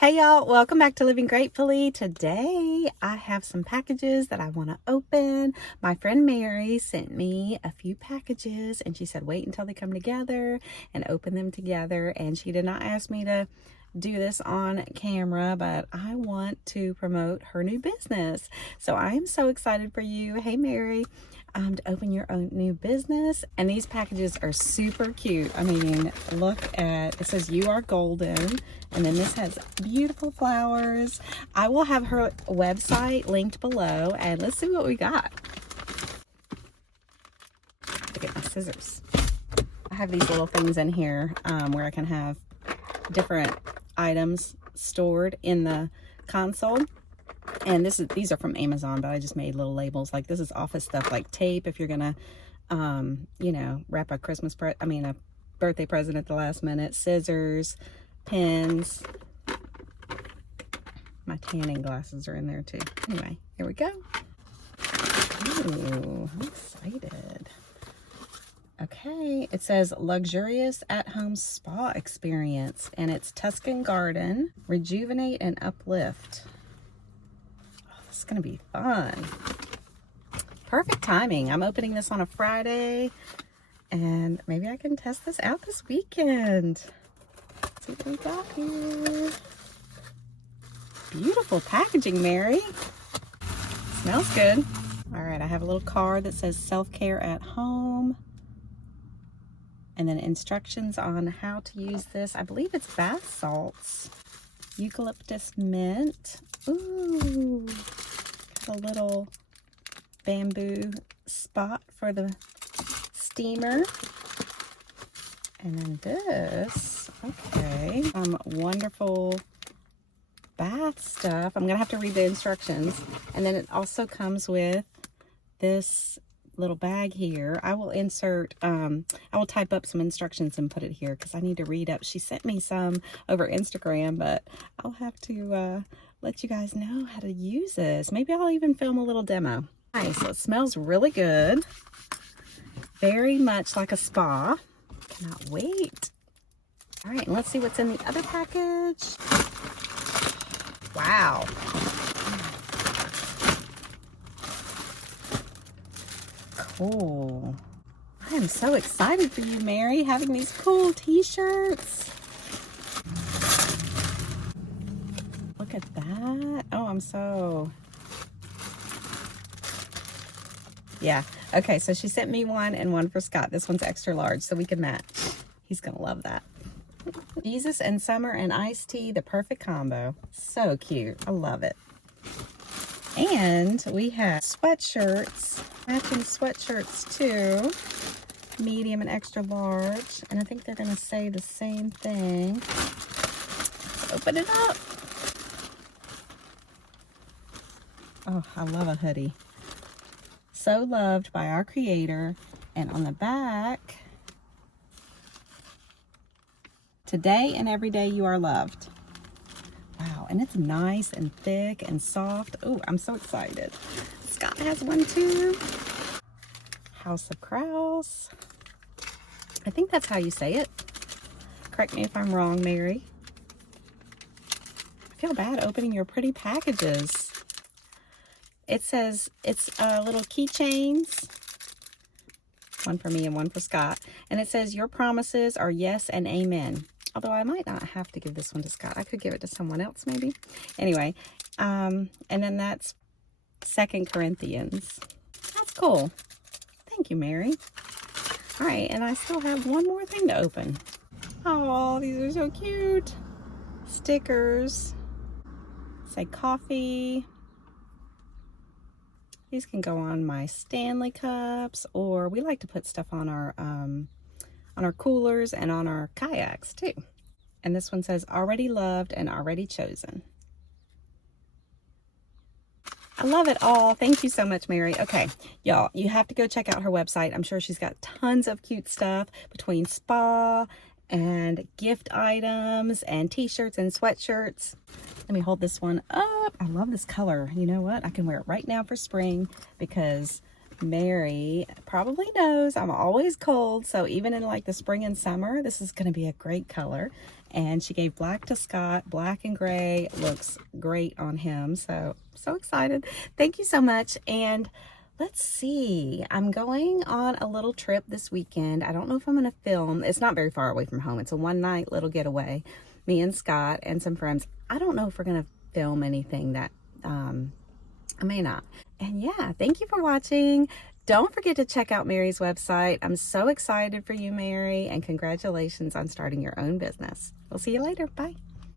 Hey y'all, welcome back to Living Gratefully. Today I have some packages that I want to open. My friend Mary sent me a few packages and she said wait until they come together and open them together, and she did not ask me to do this on camera, but I want to promote her new business. So I am so excited for you. Hey Mary, to open your own new business. And these packages are super cute. I mean, look at, it says you are golden, and then this has beautiful flowers. I will have her website linked below, and let's see what we got. Look at my scissors. I have these little things in here where I can have different items stored in the console. And these are from Amazon, but I just made little labels. Like this is office stuff, like tape if you're gonna you know, wrap a a birthday present at the last minute. Scissors, pens. My tanning glasses are in there too. Anyway, here we go. Ooh, I'm excited. Okay, it says luxurious at-home spa experience, and it's Tuscan Garden, rejuvenate and uplift. Oh, this is gonna be fun. Perfect timing. I'm opening this on a Friday, and maybe I can test this out this weekend. Let's see what we got here. Beautiful packaging, Mary. Smells good. All right, I have a little card that says self-care at home. And then instructions on how to use this. I believe it's bath salts. Eucalyptus mint. Ooh, got a little bamboo spot for the steamer. And then this, okay, some wonderful bath stuff. I'm gonna have to read the instructions. And then it also comes with this little bag here. I will insert, I will type up some instructions and put it here because I need to read up. She sent me some over Instagram, but I'll have to let you guys know how to use this. Maybe I'll even film a little demo. Nice, so it smells really good. Very much like a spa. Cannot wait. All right, and let's see what's in the other package. Wow. Cool. I am so excited for you, Mary, having these cool t-shirts. Look at that. Oh, I'm so... Yeah. Okay, so she sent me one and one for Scott. This one's extra large, so we can match. He's gonna love that. Jesus and summer and iced tea, the perfect combo. So cute. I love it. And we have sweatshirts, matching sweatshirts too, medium and extra large. And I think they're gonna say the same thing. Let's open it up. Oh, I love a hoodie. So loved by our creator. And on the back, today and every day you are loved. Wow, and it's nice and thick and soft. Oh, I'm so excited. Scott has one too. HAUSOFCROUSE. I think that's how you say it. Correct me if I'm wrong, Mary. I feel bad opening your pretty packages. It says it's little keychains. One for me and one for Scott. And it says your promises are yes and amen. Although I might not have to give this one to Scott. I could give it to someone else maybe. Anyway, and then that's 2 Corinthians. That's cool. Thank you, Mary. All right, and I still have one more thing to open. Oh, these are so cute. Stickers. Say coffee. These can go on my Stanley cups, or we like to put stuff on our coolers and on our kayaks too. And this one says already loved and already chosen. I love it all. Thank you so much, Mary. Okay, y'all, you have to go check out her website. I'm sure she's got tons of cute stuff between spa and gift items and t-shirts and sweatshirts. Let me hold this one up. I love this color. You know what? I can wear it right now for spring because Mary probably knows I'm always cold, so even in like the spring and summer, this is going to be a great color. And she gave black to Scott. Black and gray looks great on him. So excited. Thank you so much. And let's see, I'm going on a little trip this weekend. I don't know if I'm going to film. It's not very far away from home. It's a one-night little getaway. Me and Scott and some friends. I don't know if we're going to film anything that, I may not. And yeah, thank you for watching. Don't forget to check out Mary's website. I'm so excited for you, Mary, and congratulations on starting your own business. We'll see you later. Bye.